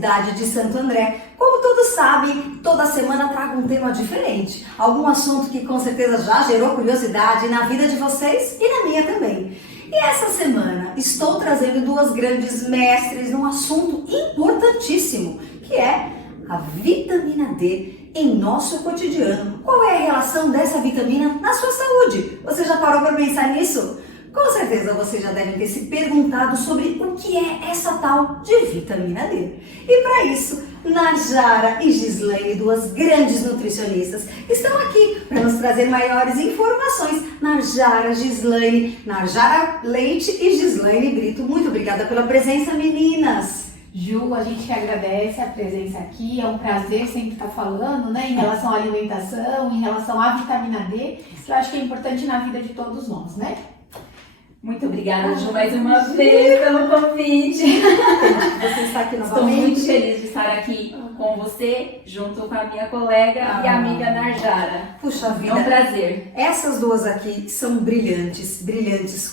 cidade de Santo André. Como todos sabem, toda semana trago um tema diferente. Algum assunto que com certeza já gerou curiosidade na vida de vocês e na minha também. E essa semana estou trazendo duas grandes mestres num assunto importantíssimo, que é a vitamina D em nosso cotidiano. Qual é a relação dessa vitamina na sua saúde? Você já parou para pensar nisso? Com certeza vocês já devem ter se perguntado sobre o que é essa tal de vitamina D. E para isso, Narjara e Gislaine, duas grandes nutricionistas, estão aqui para nos trazer maiores informações. Narjara Leite e Gislaine Brito, muito obrigada pela presença, meninas. Ju, a gente que agradece a presença aqui, é um prazer sempre estar falando, né, em relação à alimentação, em relação à vitamina D, que eu acho que é importante na vida de todos nós, né? Muito obrigada, Ju, mais uma vez pelo convite. Você está aqui Estou novamente. muito feliz de estar aqui com você, junto com a minha colega e amiga Narjara. Puxa vida. É um prazer. Essas duas aqui são brilhantes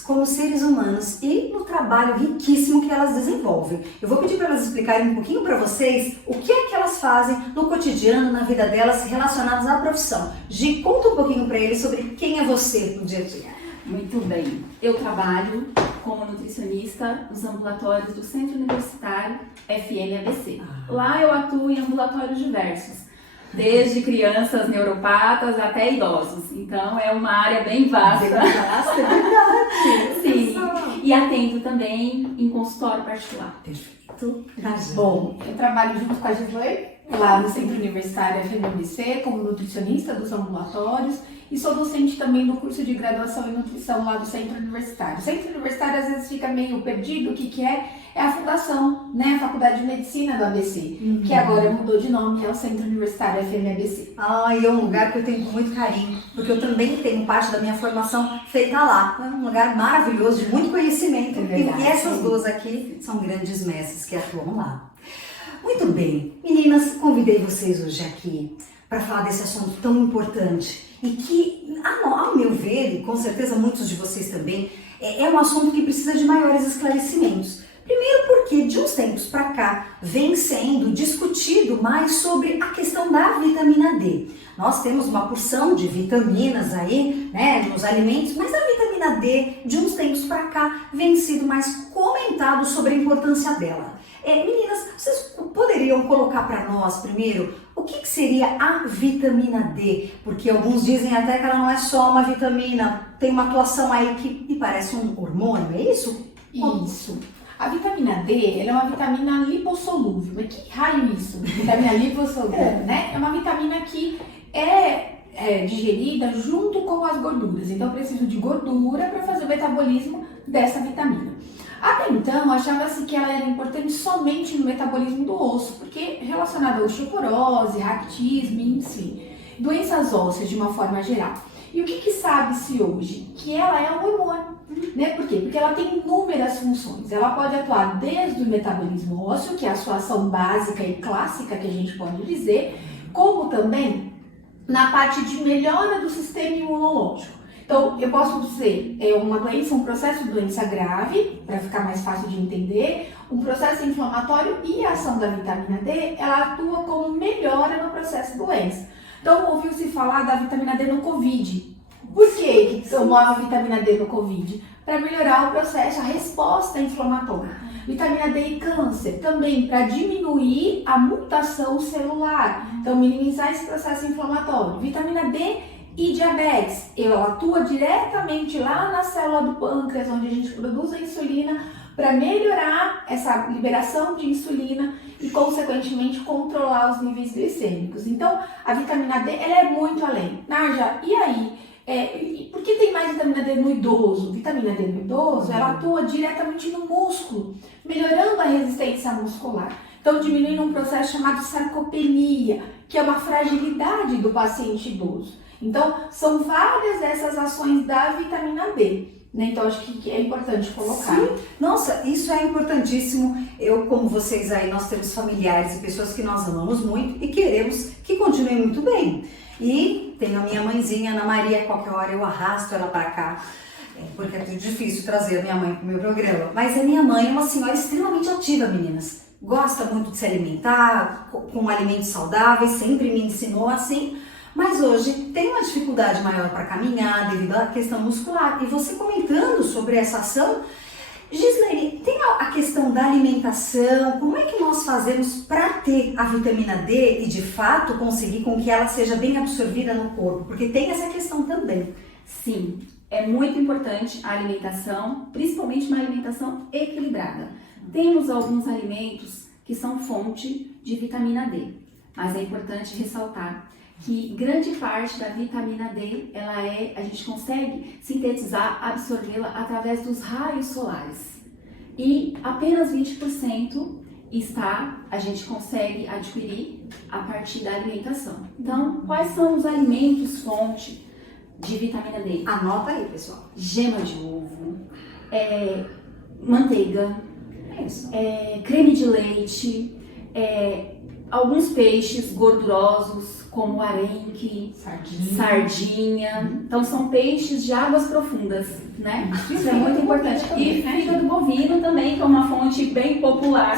como seres humanos e no trabalho riquíssimo que elas desenvolvem. Eu vou pedir para elas explicarem um pouquinho para vocês o que é que elas fazem no cotidiano, na vida delas, relacionados à profissão. Gi, conta um pouquinho para eles sobre quem é você no dia a dia. Muito bem. Eu trabalho como nutricionista nos ambulatórios do Centro Universitário FMABC. Lá eu atuo em ambulatórios diversos, desde crianças neuropatas até idosos. Então é uma área bem vasta. É verdade. Sim. E atendo também em consultório particular. Perfeito. Bom, eu trabalho junto com a Gislaine, lá no Centro Universitário FMABC, como nutricionista dos ambulatórios, e sou docente também do curso de graduação em nutrição lá do Centro Universitário. O Centro Universitário às vezes fica meio perdido, o que é? É a fundação, né? A Faculdade de Medicina do ABC, que agora mudou de nome, é o Centro Universitário FMABC. E é um lugar que eu tenho com muito carinho, porque eu também tenho parte da minha formação feita lá. É um lugar maravilhoso, de muito conhecimento. É verdade, e essas duas aqui são grandes mestres que atuam lá. Muito bem, meninas, convidei vocês hoje aqui para falar desse assunto tão importante e que, ao meu ver, e com certeza muitos de vocês também, é um assunto que precisa de maiores esclarecimentos. Primeiro porque de uns tempos para cá vem sendo discutido mais sobre a questão da vitamina D. Nós temos uma porção de vitaminas aí, né, nos alimentos, mas a vitamina D de uns tempos para cá vem sido mais comentado sobre a importância dela. Meninas, vocês poderiam colocar para nós primeiro o que seria a vitamina D? Porque alguns dizem até que ela não é só uma vitamina, tem uma atuação aí que me parece um hormônio, é isso? Isso. A vitamina D, ela é uma vitamina lipossolúvel. Mas que raio isso? Vitamina lipossolúvel, né? É uma vitamina que é digerida junto com as gorduras. Então, eu preciso de gordura para fazer o metabolismo dessa vitamina. Até então, achava-se que ela era importante somente no metabolismo do osso, porque relacionada à osteoporose, raquitismo, enfim, doenças ósseas de uma forma geral. E o que sabe-se hoje? Que ela é um hormônio, né? Por quê? Porque ela tem inúmeras funções. Ela pode atuar desde o metabolismo ósseo, que é a sua ação básica e clássica, que a gente pode dizer, como também na parte de melhora do sistema imunológico. Então, eu posso dizer, é uma doença, um processo de doença grave, para ficar mais fácil de entender, um processo inflamatório e a ação da vitamina D, ela atua como melhora no processo de doença. Então, ouviu-se falar da vitamina D no Covid. Por que tomava vitamina D no Covid? Para melhorar o processo, a resposta inflamatória. Vitamina D e câncer, também para diminuir a mutação celular, então minimizar esse processo inflamatório. Vitamina D e diabetes, ela atua diretamente lá na célula do pâncreas, onde a gente produz a insulina, para melhorar essa liberação de insulina e, consequentemente, controlar os níveis glicêmicos. Então, a vitamina D, ela é muito além. Narja, e aí? Por que tem mais vitamina D no idoso? Vitamina D no idoso, ela atua diretamente no músculo, melhorando a resistência muscular. Então, diminuindo um processo chamado sarcopenia, que é uma fragilidade do paciente idoso. Então, são várias dessas ações da vitamina D, né? Então, acho que é importante colocar. Sim. Nossa, isso é importantíssimo. Eu, como vocês aí, nós temos familiares e pessoas que nós amamos muito e queremos que continuem muito bem. E tenho a minha mãezinha, Ana Maria, qualquer hora eu arrasto ela para cá, porque é muito difícil trazer a minha mãe para o meu programa. Mas a minha mãe é uma senhora extremamente ativa, meninas. gosta muito de se alimentar com alimentos saudáveis, sempre me ensinou assim, mas hoje tem uma dificuldade maior para caminhar devido à questão muscular. E você comentando sobre essa ação, Gislaine, tem a questão da alimentação, como é que nós fazemos para ter a vitamina D e de fato conseguir com que ela seja bem absorvida no corpo? Porque tem essa questão também. Sim, é muito importante a alimentação, principalmente uma alimentação equilibrada. Temos alguns alimentos que são fonte de vitamina D, mas é importante ressaltar que grande parte da vitamina D, a gente consegue sintetizar, absorvê-la através dos raios solares. E apenas 20% a gente consegue adquirir a partir da alimentação. Então, quais são os alimentos fonte de vitamina D? Anota aí, pessoal. Gema de ovo, manteiga, creme de leite, alguns peixes gordurosos, como arenque, sardinha. Então, são peixes de águas profundas, né? Isso é muito importante. E fígado bovino também, que é uma fonte bem popular,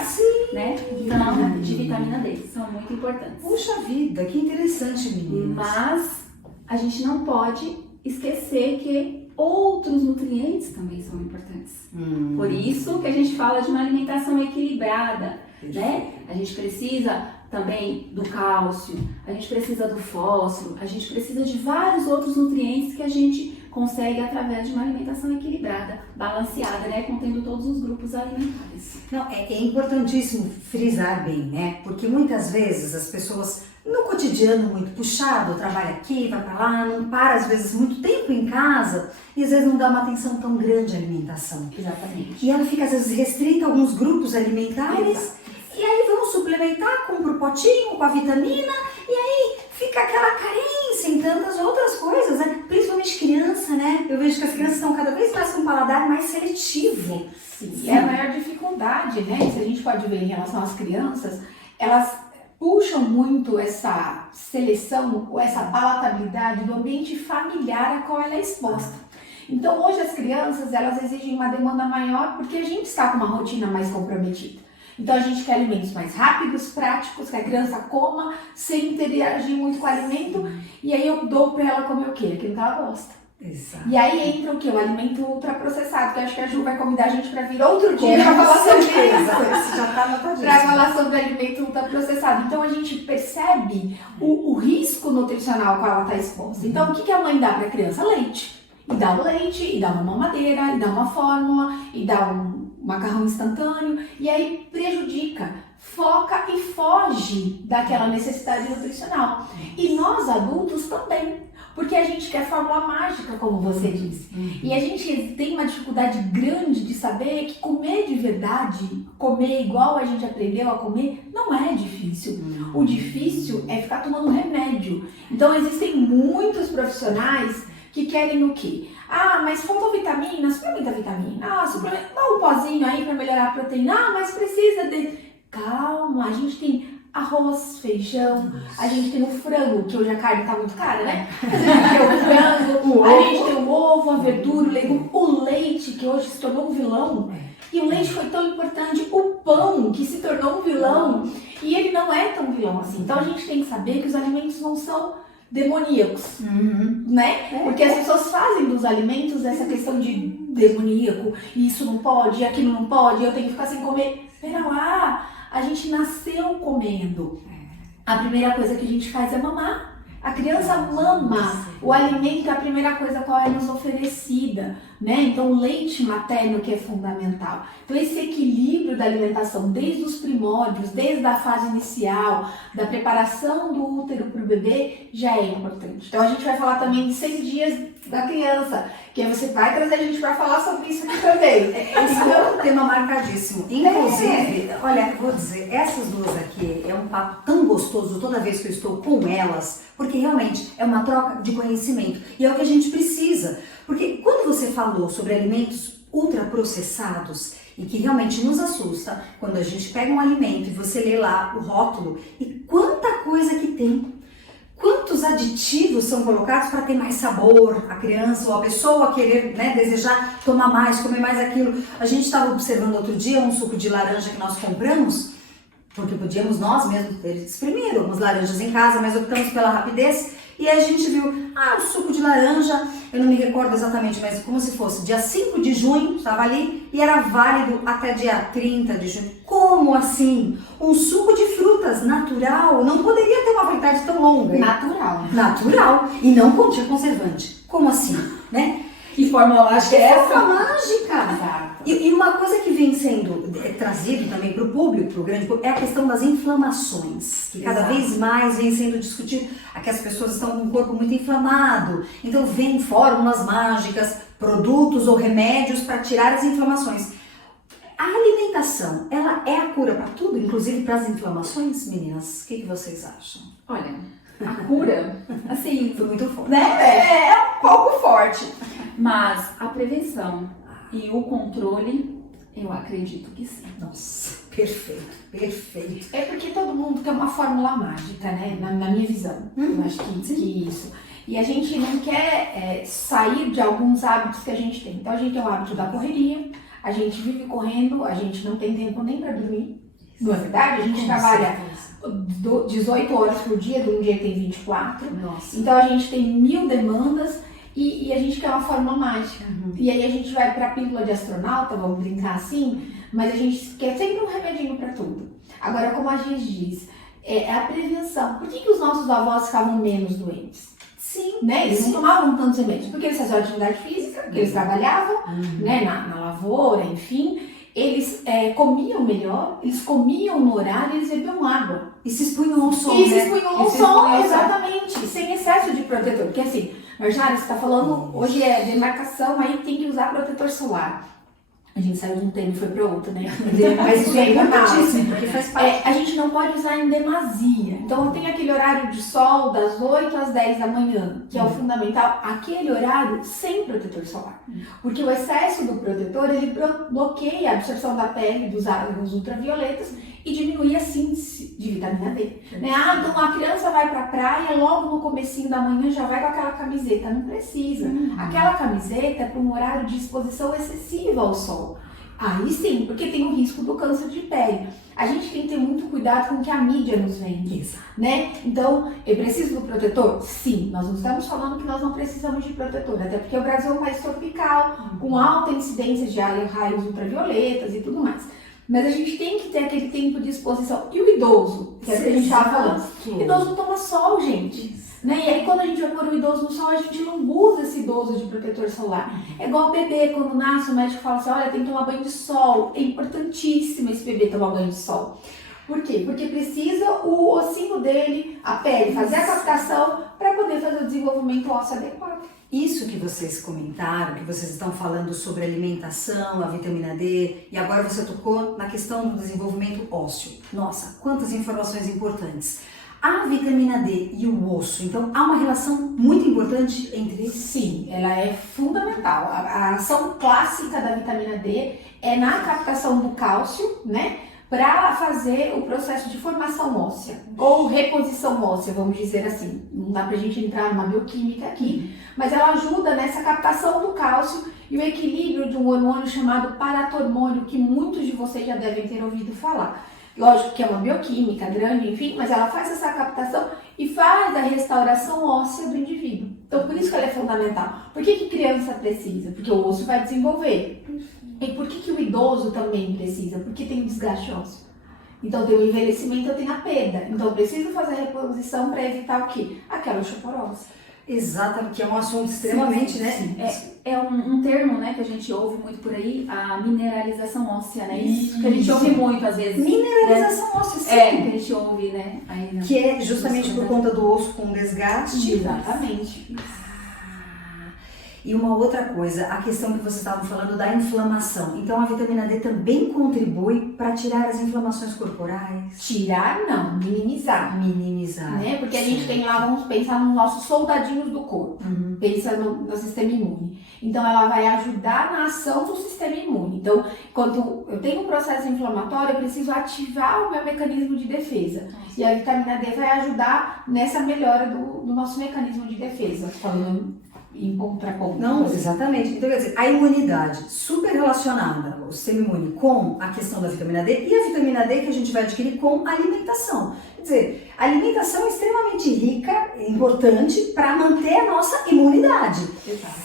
né? Então, de vitamina D. São muito importantes. Puxa vida, que interessante, meninas. Mas a gente não pode esquecer que outros nutrientes também são importantes. Por isso que a gente fala de uma alimentação equilibrada, né? A gente precisa também do cálcio, a gente precisa do fósforo, a gente precisa de vários outros nutrientes que a gente consegue através de uma alimentação equilibrada, balanceada, né? Contendo todos os grupos alimentares. Não, é importantíssimo frisar bem, né? Porque muitas vezes as pessoas, no cotidiano muito puxado, trabalha aqui, vai pra lá, não para às vezes muito tempo em casa e às vezes não dá uma atenção tão grande à alimentação. Exatamente. E ela fica às vezes restrita a alguns grupos alimentares. E aí vamos suplementar, compra o potinho com a vitamina e aí fica aquela carência em tantas outras coisas, né? Principalmente criança, né? Eu vejo que as crianças estão cada vez mais com um paladar mais seletivo. Sim. E a maior dificuldade, né? Se a gente pode ver em relação às crianças, elas puxam muito essa seleção ou essa palatabilidade do ambiente familiar a qual ela é exposta. Então hoje as crianças, elas exigem uma demanda maior porque a gente está com uma rotina mais comprometida. Então a gente quer alimentos mais rápidos, práticos, que a criança coma sem interagir muito com o alimento, e aí eu dou para ela comer o quê? Aquilo que ela gosta. Exato. E aí entra o quê? O alimento ultraprocessado, que eu acho que a Ju vai convidar a gente para vir outro dia para falar sobre isso. Isso já tá anotadíssimo. Para falar sobre alimento ultraprocessado. Então a gente percebe o risco nutricional ao qual ela está exposta. Então o que a mãe dá para a criança? Leite. E dá o leite, e dá uma mamadeira, e dá uma fórmula, e dá um macarrão instantâneo, e aí prejudica, foca e foge daquela necessidade nutricional. E nós adultos também, porque a gente quer fórmula mágica, como você disse. E a gente tem uma dificuldade grande de saber que comer de verdade, comer igual a gente aprendeu a comer, não é difícil. O difícil é ficar tomando remédio. Então existem muitos profissionais que querem o quê? Ah, mas faltou vitamina, suplementa vitamina. Ah, suplementa, dá um pozinho aí para melhorar a proteína. Ah, mas precisa de... Calma, a gente tem arroz, feijão, a gente tem o frango, que hoje a carne tá muito cara, né? Mas a gente tem o frango, a gente tem o ovo, a verdura, o legume, o leite, que hoje se tornou um vilão. E o leite foi tão importante, o pão, que se tornou um vilão, e ele não é tão vilão assim. Então a gente tem que saber que os alimentos não são demoníacos, né? Porque as pessoas fazem dos alimentos essa questão de demoníaco, isso não pode, aquilo não pode, eu tenho que ficar sem comer. Pera lá, a gente nasceu comendo. A primeira coisa que a gente faz é mamar. A criança mama, o alimento é a primeira coisa qual é nos oferecida, né? Então o leite materno que é fundamental. Então esse equilíbrio da alimentação desde os primórdios, desde a fase inicial, da preparação do útero para o bebê, já é importante. Então a gente vai falar também de 100 dias da criança, que aí você vai trazer a gente para falar sobre isso aqui também. Esse é um tema marcadíssimo. Inclusive, olha, vou dizer, essas duas aqui é um papo tão gostoso toda vez que eu estou com elas, porque realmente é uma troca de conhecimento e é o que a gente precisa. Porque quando você falou sobre alimentos ultraprocessados e que realmente nos assusta, quando a gente pega um alimento e você lê lá o rótulo e quanta coisa que tem. Quantos aditivos são colocados para ter mais sabor, a criança ou a pessoa querer, né, desejar tomar mais, comer mais aquilo. A gente estava observando outro dia um suco de laranja que nós compramos porque podíamos nós mesmos ter espremido algumas laranjas em casa, mas optamos pela rapidez. E aí a gente viu, o suco de laranja, eu não me recordo exatamente, mas como se fosse dia 5 de junho, estava ali, e era válido até dia 30 de junho. Como assim? Um suco de frutas natural não poderia ter uma validade tão longa. Natural. Natural. E não continha conservante. Como assim? Né? Que fórmula mágica é essa? Fórmula mágica. Exato. E uma coisa que vem sendo trazido também para o público, para o grande público, é a questão das inflamações, que cada vez mais vem sendo discutido. Aqui as pessoas estão com o corpo muito inflamado, então vem fórmulas mágicas, produtos ou remédios para tirar as inflamações. A alimentação, ela é a cura para tudo, inclusive para as inflamações, meninas? O que vocês acham? Olha, a cura, assim, Foi muito forte. né? É um pouco forte. Mas a prevenção e o controle, eu acredito que sim. Nossa, perfeito, perfeito. É porque todo mundo tem uma fórmula mágica, né? Na minha visão. Eu acho que isso. E a gente não quer sair de alguns hábitos que a gente tem. Então a gente tem o hábito da correria, a gente vive correndo, a gente não tem tempo nem para dormir. Não é verdade? A gente trabalha 18 horas por dia, de um dia tem 24. Nossa. Então a gente tem 1000 demandas e a gente quer uma fórmula mágica. E aí a gente vai pra pílula de astronauta, vamos brincar assim, mas a gente quer sempre um remedinho pra tudo. Agora, como a gente diz, é a prevenção. Por que os nossos avós ficavam menos doentes? Sim, Né? Eles não tomavam tantos remédios, porque eles faziam atividade física, porque eles trabalhavam, né, na lavoura, enfim. Eles comiam melhor, eles comiam no horário, eles bebiam água. E se expunham ao sol, E se né? expunham ao sol, exatamente, sem excesso de protetor. Porque assim, Marjara, você está falando, hoje é demarcação, aí tem que usar protetor solar. A gente saiu de um tema e foi para outro, né? Mas isso é importantíssimo, porque faz parte. A gente não pode usar em demasia. Então tem aquele horário de sol das 8 às 10 da manhã, que é o fundamental, aquele horário sem protetor solar. Porque o excesso do protetor, ele bloqueia a absorção da pele dos raios ultravioletas e diminui a síntese de vitamina D. Né? Então a criança vai pra praia, logo no comecinho da manhã já vai com aquela camiseta. Não precisa. Aquela camiseta é para um horário de exposição excessiva ao sol. Aí sim, porque tem o risco do câncer de pele. A gente tem que ter muito cuidado com o que a mídia nos vende, né? Então, eu preciso do protetor? Sim, nós não estamos falando que nós não precisamos de protetor, até porque o Brasil é um país tropical, com alta incidência de raios ultravioletas e tudo mais. Mas a gente tem que ter aquele tempo de exposição. E o idoso, que é o que a gente estava falando. O idoso não toma sol, gente. Né? E aí quando a gente vai pôr o idoso no sol, a gente não usa esse idoso de protetor solar. É igual o bebê, quando nasce, o médico fala assim, olha, tem que tomar banho de sol. É importantíssimo esse bebê tomar banho de sol. Por quê? Porque precisa o ossinho dele, a pele, fazer a captação para poder fazer o desenvolvimento ósseo adequado. Isso que vocês comentaram, que vocês estão falando sobre alimentação, a vitamina D, e agora você tocou na questão do desenvolvimento ósseo. Nossa, quantas informações importantes. A vitamina D e o osso, então há uma relação muito importante entre eles? Sim, ela é fundamental. A ação clássica da vitamina D é na captação do cálcio, né? Para fazer o processo de formação óssea, ou reposição óssea, vamos dizer assim. Não dá pra gente entrar numa bioquímica aqui, mas ela ajuda nessa captação do cálcio e o equilíbrio de um hormônio chamado paratormônio, que muitos de vocês já devem ter ouvido falar. Lógico que é uma bioquímica grande, enfim, mas ela faz essa captação e faz a restauração óssea do indivíduo. Então, por isso que ela é fundamental. Por que criança precisa? Porque o osso vai desenvolver. E por que o idoso também precisa? Porque tem o desgaste ósseo. Então, tem o envelhecimento, eu tenho a perda. Então, eu preciso fazer a reposição para evitar o quê? Aquela osteoporose. Exatamente, que é um assunto extremamente, É um termo, né, que a gente ouve muito por aí, a mineralização óssea, né? Isso que a gente ouve muito às vezes. Mineralização óssea, sim. É, que a gente ouve, né? Aí, Que é justamente por conta do osso com desgaste. Exatamente. E uma outra coisa, a questão que vocês estavam falando da inflamação. Então a vitamina D também contribui para tirar as inflamações corporais? Tirar não, minimizar. Minimizar. Né? Porque a gente tem lá, vamos pensar nos nossos soldadinhos do corpo. Pensa no sistema imune. Então ela vai ajudar na ação do sistema imune. Então, quando eu tenho um processo inflamatório, eu preciso ativar o meu mecanismo de defesa. E a vitamina D vai ajudar nessa melhora do nosso mecanismo de defesa. Falando em contraponto. Não, exatamente. Então, quer dizer, a imunidade super relacionada, o sistema imune, com a questão da vitamina D e a vitamina D que a gente vai adquirir com a alimentação. Quer dizer, a alimentação é extremamente rica, importante para manter a nossa imunidade. Exato.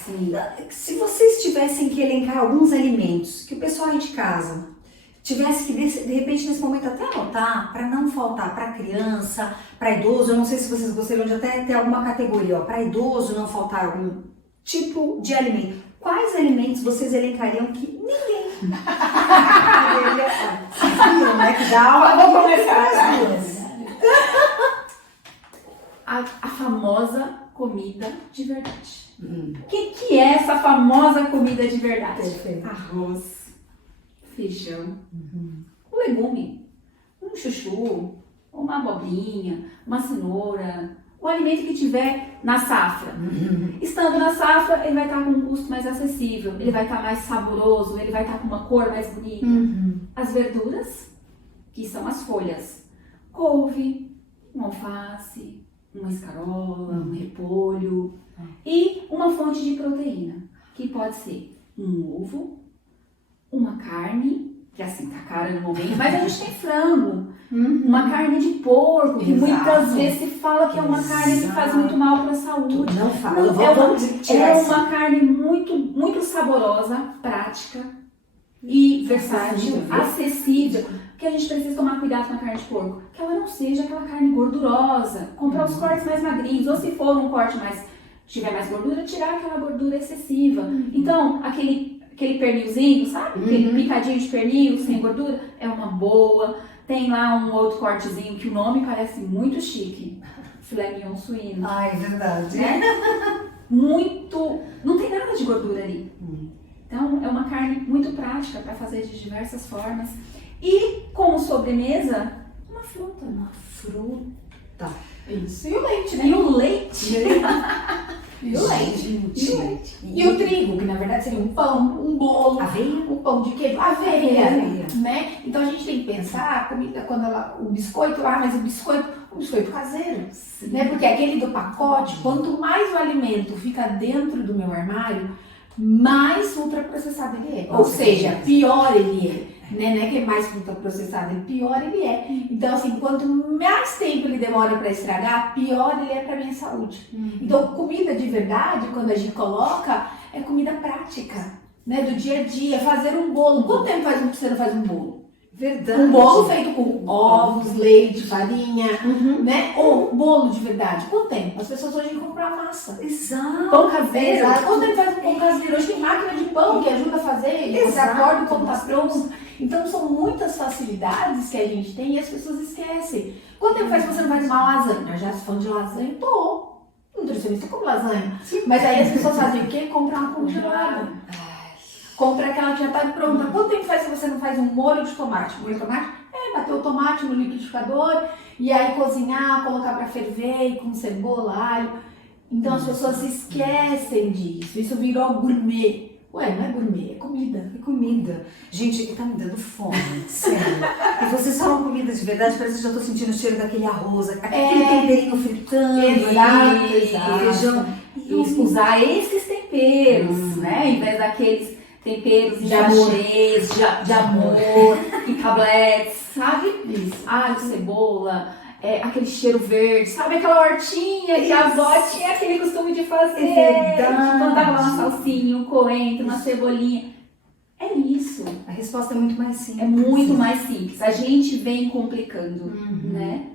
Se vocês tivessem que elencar alguns alimentos que o pessoal aí de casa tivesse que, de repente, nesse momento até anotar, para não faltar para criança, para idoso, eu não sei se vocês gostariam de até ter alguma categoria, para idoso não faltar algum tipo de alimento. Quais alimentos vocês elencariam que ninguém poderia? Vocês viram, né? Que já Vou começar. A famosa comida de verdade. O que é essa famosa comida de verdade? Perfeito. Arroz, feijão, um legume, um chuchu, uma abobrinha, uma cenoura, o alimento que tiver na safra. Estando na safra, ele vai estar com um custo mais acessível, ele vai estar mais saboroso, ele vai estar com uma cor mais bonita. As verduras, que são as folhas, couve, um alface, uma escarola, um repolho e uma fonte de proteína, que pode ser um ovo, uma carne, que assim tá cara no momento, mas a gente tem frango, uma carne de porco, que muitas vezes se fala que é uma carne que faz muito mal para a saúde. Não fala, É uma carne muito saborosa, prática e versátil, acessível, que a gente precisa tomar cuidado com a carne de porco, que ela não seja aquela carne gordurosa, comprar os cortes mais magrinhos, ou se for um corte tiver mais gordura, tirar aquela gordura excessiva. Então, aquele pernilzinho, sabe? Aquele picadinho de pernil sem gordura, é uma boa. Tem lá um outro cortezinho que o nome parece muito chique. Filé mignon suíno. Ah, é verdade. Né? Não tem nada de gordura ali. Então, é uma carne muito prática para fazer de diversas formas. E, como sobremesa, uma fruta. Uma fruta. Isso. E o leite, né? E o leite. E o leite. E o trigo, que na verdade seria um pão, um bolo, aveia, um pão de queijo, aveia, aveia, né? Então a gente tem que pensar a comida quando o biscoito, mas o biscoito caseiro, né? Porque aquele do pacote, quanto mais o alimento fica dentro do meu armário, mais ultraprocessado ele é. Ou seja, pior ele é. Né? Não é que é mais ultraprocessado, pior ele é. Então, assim, quanto mais tempo ele demora para estragar, pior ele é para minha saúde. Então, comida de verdade, quando a gente coloca, é comida prática, né? Do dia a dia, fazer um bolo. Quanto tempo você não faz um bolo? Verdade. Um bolo feito com ovos, leite, farinha, né? Ou bolo de verdade. Quanto tempo? As pessoas hoje compram massa. Exato. Pão caseiro. Exato. Quanto tempo faz um pão caseiro? Hoje tem máquina de pão que ajuda a fazer. E você acorda e o pão tá pronto. Então são muitas facilidades que a gente tem e as pessoas esquecem. Quanto tempo faz que você não faz uma lasanha? Já se falando de lasanha, tô. Nutricionista come lasanha. Sim. Mas aí as pessoas fazem o quê? Comprar uma congelada. Compra aquela que já tá pronta. Quanto tempo faz que você não faz um molho de tomate? Molho de tomate? Bater o tomate no liquidificador e aí cozinhar, colocar para ferver com cebola, alho. Então as pessoas se esquecem disso. Isso virou gourmet. Ué, não é gourmet, é comida. É comida. Gente, tá me dando fome, sério. E vocês falam comida de verdade, parece que eu já tô sentindo o cheiro daquele arroz, aquele temperinho fritando, feijão. E usar esses temperos, né? Em vez daqueles temperos de sachês, de amor, em tabletes, sabe? Isso. Alho, cebola, aquele cheiro verde, sabe? Aquela hortinha que a avó tinha aquele costume de fazer. É verdade. Plantava lá uma salsinha, um coentro, uma cebolinha. É isso. A resposta é muito mais simples. É muito mais simples. A gente vem complicando, né?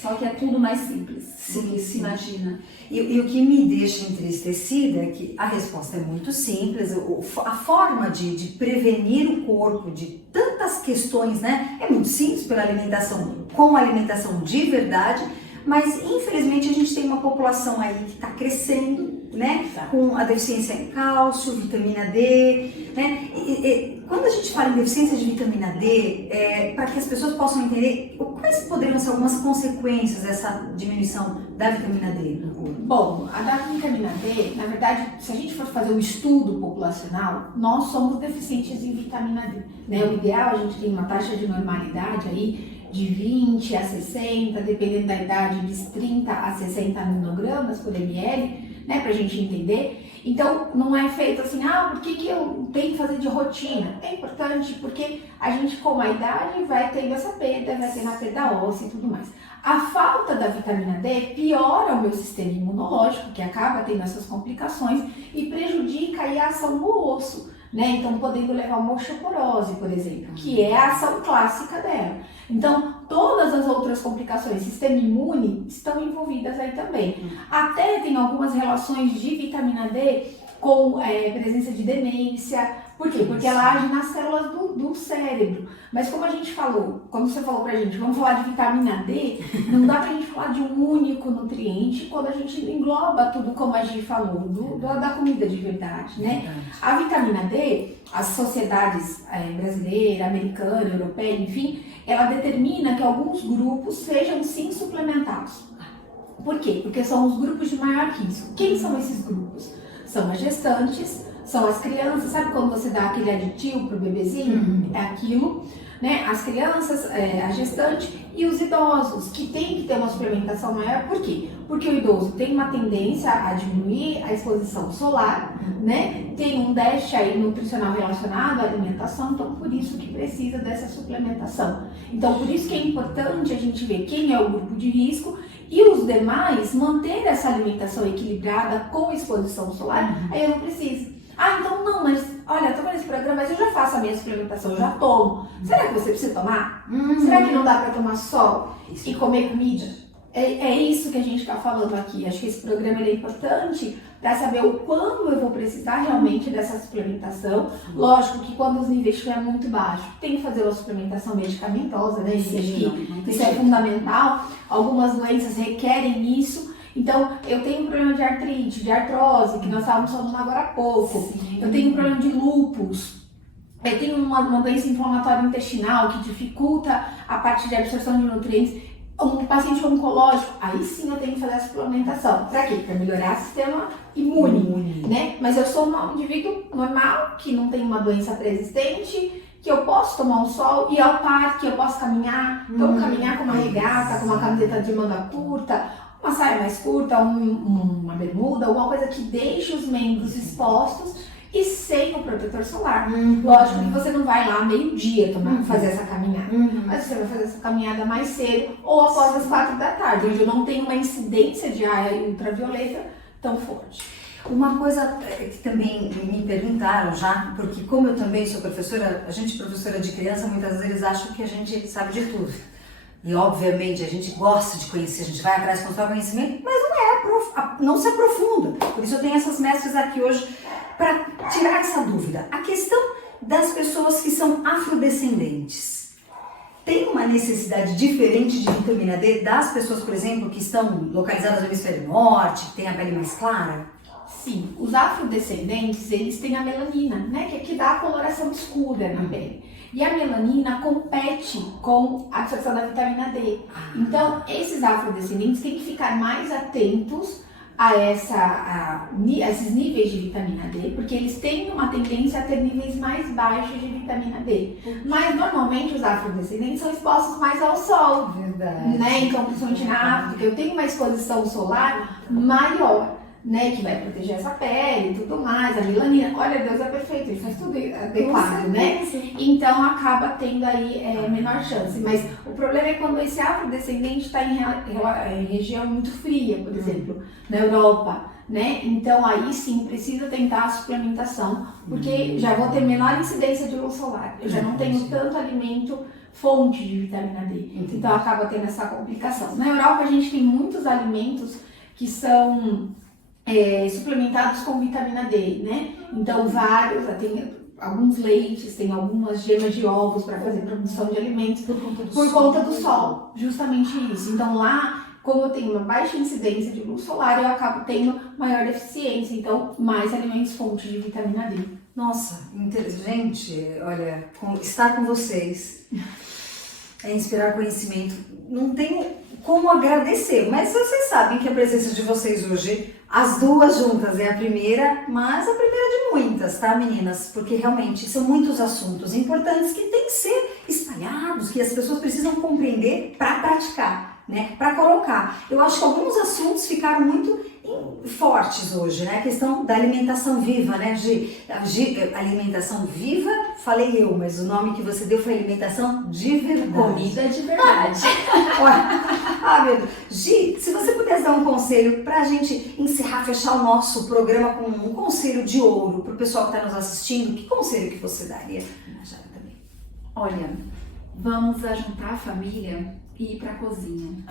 Só que é tudo mais simples. Sim, se imagina. E o que me deixa entristecida é que a resposta é muito simples, a forma de prevenir o corpo de tantas questões, né? É muito simples pela alimentação, com alimentação de verdade, mas infelizmente a gente tem uma população aí que está crescendo, né? Com a deficiência em cálcio, vitamina D, né? E quando a gente fala em deficiência de vitamina D, para que as pessoas possam entender quais poderiam ser algumas consequências dessa diminuição da vitamina D no corpo. Bom, a da vitamina D, na verdade, se a gente for fazer um estudo populacional, nós somos deficientes em vitamina D. Né? O ideal, a gente tem uma taxa de normalidade aí de 20 a 60, dependendo da idade, de 30 a 60 nanogramas por ml, né, pra gente entender. Então, não é feito assim, por que eu tenho que fazer de rotina? É importante porque a gente, com a idade, vai tendo essa perda, vai tendo a perda óssea e tudo mais. A falta da vitamina D piora o meu sistema imunológico, que acaba tendo essas complicações e prejudica aí a ação no osso, né? Então, podendo levar a uma osteoporose, por exemplo, que é a ação clássica dela. Então, todas as outras complicações, sistema imune, estão envolvidas aí também. Até tem algumas relações de vitamina D com presença de demência. Por quê? Porque ela age nas células do cérebro. Mas como a gente falou, quando você falou pra gente, vamos falar de vitamina D, não dá pra gente falar de um único nutriente quando a gente engloba tudo como a gente falou, da comida de verdade, né? A vitamina D, as sociedades brasileira, americana, europeia, enfim, ela determina que alguns grupos sejam sim suplementados. Por quê? Porque são os grupos de maior risco. Quem são esses grupos? São as gestantes, são as crianças, sabe quando você dá aquele aditivo pro bebezinho? É aquilo, né? As crianças, a gestante e os idosos, que tem que ter uma suplementação maior. Por quê? Porque o idoso tem uma tendência a diminuir a exposição solar, né? Tem um déficit aí nutricional relacionado à alimentação, então por isso que precisa dessa suplementação. Então por isso que é importante a gente ver quem é o grupo de risco e os demais manter essa alimentação equilibrada com exposição solar, aí eu não preciso. Então não, mas olha, tô vendo esse programa, mas eu já faço a minha suplementação, eu já tomo. Será que você precisa tomar? Será que não dá pra tomar sol e comer comida? É isso que a gente tá falando aqui. Acho que esse programa é importante para saber o quando eu vou precisar realmente dessa suplementação. Lógico que quando os níveis estiverem muito baixos, tem que fazer uma suplementação medicamentosa, né, gente? Isso é fundamental. Algumas doenças requerem isso. Então, eu tenho um problema de artrite, de artrose, que nós estávamos falando agora há pouco. Eu tenho um problema de lúpus. Eu tenho uma doença inflamatória intestinal que dificulta a parte de absorção de nutrientes. Um paciente oncológico, aí sim eu tenho que fazer a suplementação. Pra quê? Pra melhorar o sistema imune, né? Mas eu sou um indivíduo normal, que não tem uma doença pré-existente, que eu posso tomar um sol, ir ao parque, eu posso caminhar. Então, caminhar com uma regata, com uma camiseta de manga curta, uma saia mais curta, uma bermuda, alguma coisa que deixe os membros expostos e sem o protetor solar. Lógico que você não vai lá meio-dia fazer essa caminhada, mas você vai fazer essa caminhada mais cedo ou após as 4 da tarde, onde eu não tenho uma incidência de raio ultravioleta tão forte. Uma coisa que também me perguntaram já, porque como eu também sou professora, a gente professora de criança, muitas vezes acham que a gente sabe de tudo. E obviamente a gente gosta de conhecer, a gente vai atrás de construir conhecimento, mas não se aprofunda. Por isso eu tenho essas mestres aqui hoje para tirar essa dúvida. A questão das pessoas que são afrodescendentes. Tem uma necessidade diferente de vitamina D das pessoas, por exemplo, que estão localizadas no hemisfério norte, que têm a pele mais clara? Sim, os afrodescendentes, eles têm a melanina, né, que é que dá a coloração escura na pele. E a melanina compete com a absorção da vitamina D. Então, esses afrodescendentes têm que ficar mais atentos a esses níveis de vitamina D, porque eles têm uma tendência a ter níveis mais baixos de vitamina D. Mas, normalmente, os afrodescendentes são expostos mais ao sol. Verdade. Né? Então, principalmente na África, eu tenho uma exposição solar maior, né, que vai proteger essa pele e tudo mais, a melanina, olha, Deus é perfeito, ele faz tudo adequado, né? Então acaba tendo aí menor chance. Mas o problema é quando esse afrodescendente está em região muito fria, por exemplo, na Europa, né? Então aí sim precisa tentar a suplementação, porque já vou ter menor incidência de luz solar, eu já não tenho tanto alimento fonte de vitamina D, então acaba tendo essa complicação. Na Europa a gente tem muitos alimentos que são suplementados com vitamina D, né? Então vários, tem alguns leites, tem algumas gemas de ovos para fazer produção de alimentos por conta do sol, justamente isso. Então lá, como eu tenho uma baixa incidência de luz solar, eu acabo tendo maior deficiência, então mais alimentos fontes de vitamina D. Nossa, gente, olha, estar com vocês é inspirar conhecimento. Não tenho como agradecer, mas vocês sabem que a presença de vocês hoje, as duas juntas é a primeira, mas a primeira de muitas, tá, meninas? Porque realmente são muitos assuntos importantes que têm que ser espalhados, que as pessoas precisam compreender para praticar. né, para colocar. Eu acho que alguns assuntos ficaram muito fortes hoje, né? A questão da alimentação viva, né, alimentação viva, falei eu, mas o nome que você deu foi alimentação de verdade. Comida de verdade. Meu Deus. Gi, se você pudesse dar um conselho pra gente encerrar, fechar o nosso programa com um conselho de ouro pro pessoal que tá nos assistindo, que conselho que você daria? Olha, vamos ajuntar a família e ir pra cozinha.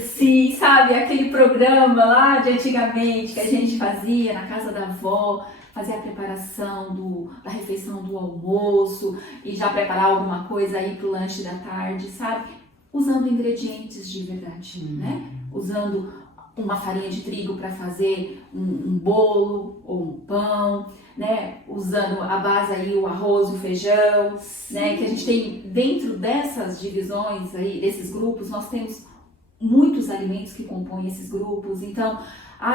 Sim, sabe, aquele programa lá de antigamente que a gente fazia na casa da avó, fazer a preparação da refeição do almoço e já preparar alguma coisa aí pro lanche da tarde, sabe? Usando ingredientes de verdade, né? Usando uma farinha de trigo para fazer um bolo ou um pão, né? Usando a base aí, o arroz, o feijão, né? Que a gente tem dentro dessas divisões aí, desses grupos, nós temos muitos alimentos que compõem esses grupos. Então,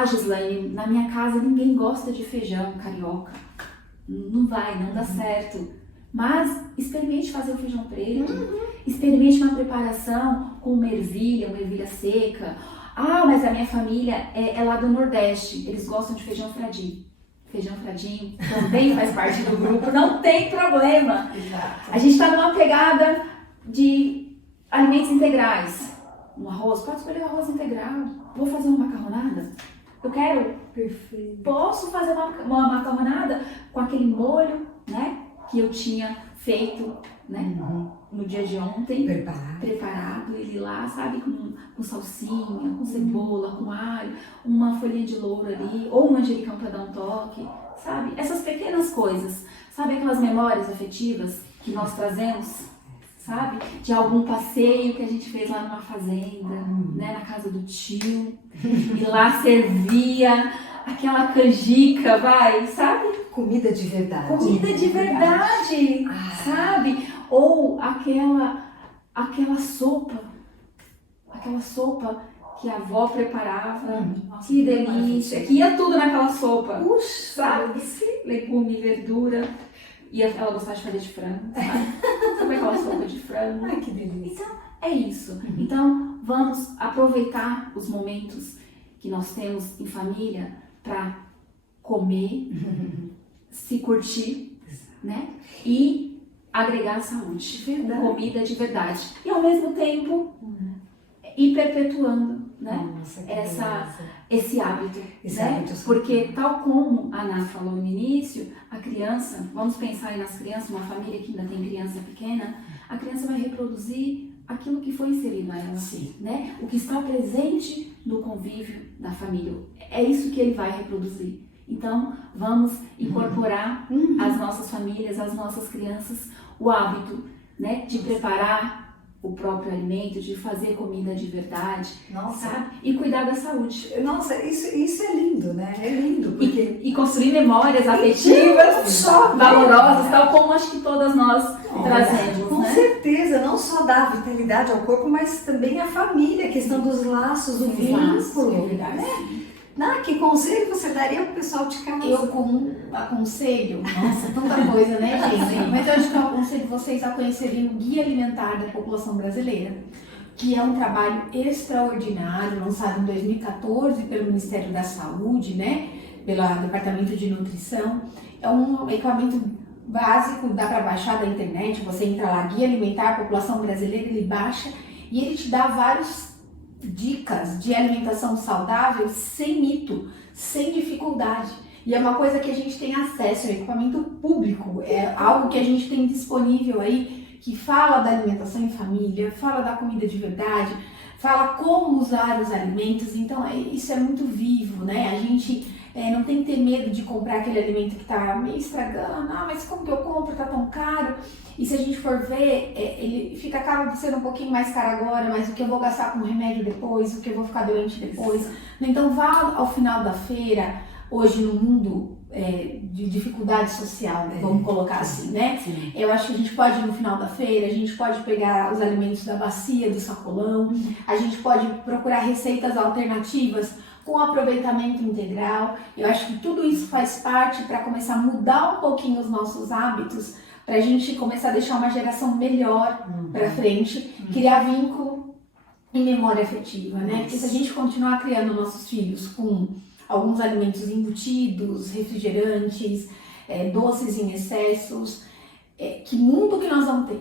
Gislaine, na minha casa ninguém gosta de feijão carioca. Não vai, não dá certo. Mas experimente fazer o feijão preto, experimente uma preparação com uma ervilha seca. Mas a minha família é lá do Nordeste, eles gostam de feijão fradinho. Feijão fradinho também faz parte do grupo, não tem problema. Exato. A gente está numa pegada de alimentos integrais. Um arroz, pode escolher o arroz integral. Vou fazer uma macarronada? Eu quero. Perfeito. Posso fazer uma macarronada com aquele molho, né? Que eu tinha feito, né? No dia de ontem. Preparado. Ele lá, sabe? Com salsinha, com cebola, com alho. Uma folhinha de louro ali. Ou um manjericão para dar um toque. Sabe? Essas pequenas coisas. Sabe aquelas memórias afetivas que nós trazemos? Sabe? De algum passeio que a gente fez lá numa fazenda, né? Na casa do tio. E lá servia aquela canjica, sabe? Comida de verdade. Comida de verdade, sabe? Ou aquela sopa que a avó preparava. Que delícia, que ia tudo naquela sopa. Puxa, sabe? Legume, verdura. E ela gostava de fazer de frango, sabe? Sabe aquela sopa de frango? Ai, que delícia. Então, é isso. Então, vamos aproveitar os momentos que nós temos em família para comer, se curtir, né? E agregar saúde. Comida de verdade. E ao mesmo tempo, ir perpetuando, né? Nossa, esse hábito, né? Porque tal como a Ana falou no início, a criança, vamos pensar aí nas crianças, uma família que ainda tem criança pequena, a criança vai reproduzir aquilo que foi inserido a ela, né? O que está presente no convívio da família, é isso que ele vai reproduzir. Então, vamos incorporar às nossas famílias, às nossas crianças, o hábito, né? De preparar o próprio alimento, de fazer comida de verdade, sabe? E cuidar da saúde. Nossa, isso é lindo, né? É lindo. Porque... E construir memórias afetivas, valorosas, tal como acho que todas nós trazemos, com né? certeza, não só dar vitalidade ao corpo, mas também à família, a questão dos laços, do vínculo. Que conselho você daria pro pessoal de casa? Eu aconselho, nossa, tanta coisa, né, gente? Mas eu acho que eu aconselho vocês a conhecerem o Guia Alimentar da População Brasileira, que é um trabalho extraordinário, lançado em 2014 pelo Ministério da Saúde, né, pelo Departamento de Nutrição. É um equipamento básico, dá para baixar da internet, você entra lá, Guia Alimentar População Brasileira, ele baixa e ele te dá vários dicas de alimentação saudável sem mito, sem dificuldade. E é uma coisa que a gente tem acesso, é um equipamento público, é algo que a gente tem disponível aí, que fala da alimentação em família, fala da comida de verdade, fala como usar os alimentos. Então isso é muito vivo, né? A gente não tem que ter medo de comprar aquele alimento que está meio estragando. Mas como que eu compro? Tá tão caro. E se a gente for ver, ele acaba sendo um pouquinho mais caro agora, mas o que eu vou gastar com remédio depois, o que eu vou ficar doente depois. Então vá ao final da feira, hoje no mundo de dificuldade social, vamos colocar assim, né? Sim. Eu acho que a gente pode ir no final da feira, a gente pode pegar os alimentos da bacia, do sacolão, a gente pode procurar receitas alternativas com aproveitamento integral. Eu acho que tudo isso faz parte para começar a mudar um pouquinho os nossos hábitos, para a gente começar a deixar uma geração melhor para frente, criar vínculo e memória afetiva, né? Porque se a gente continuar criando nossos filhos com alguns alimentos embutidos, refrigerantes, doces em excessos, que mundo que nós vamos ter?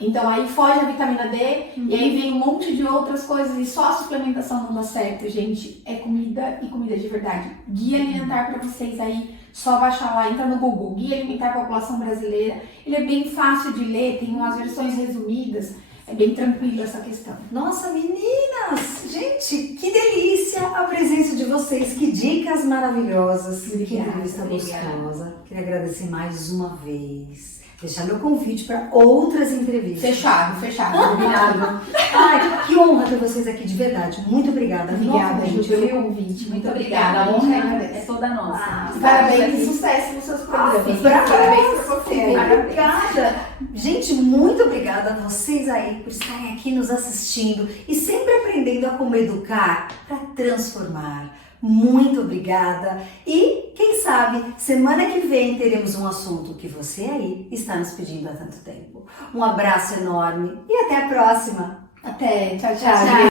Então aí foge a vitamina D e aí vem um monte de outras coisas e só a suplementação não dá certo, gente. É comida e comida de verdade. Guia alimentar para vocês aí, só baixar lá, entra no Google, Guia Alimentar População Brasileira. Ele é bem fácil de ler, tem umas versões resumidas, é bem tranquilo essa questão. Nossa, meninas! Gente, que delícia a presença de vocês, que dicas maravilhosas, que entrevista gostosa. Queria agradecer mais uma vez. Deixar meu convite para outras entrevistas. Fechado, combinado. Ai, que honra ter vocês aqui, de verdade. Muito obrigada. Obrigada, Ju, novamente, pelo convite. Muito obrigada. A honra é toda nossa. Parabéns e sucesso nos seus programas. Parabéns pra você. Obrigada. Gente, muito obrigada a vocês aí por estarem aqui nos assistindo e sempre aprendendo a como educar para transformar. Muito obrigada e quem sabe semana que vem teremos um assunto que você aí está nos pedindo há tanto tempo. Um abraço enorme e até a próxima. Até, tchau.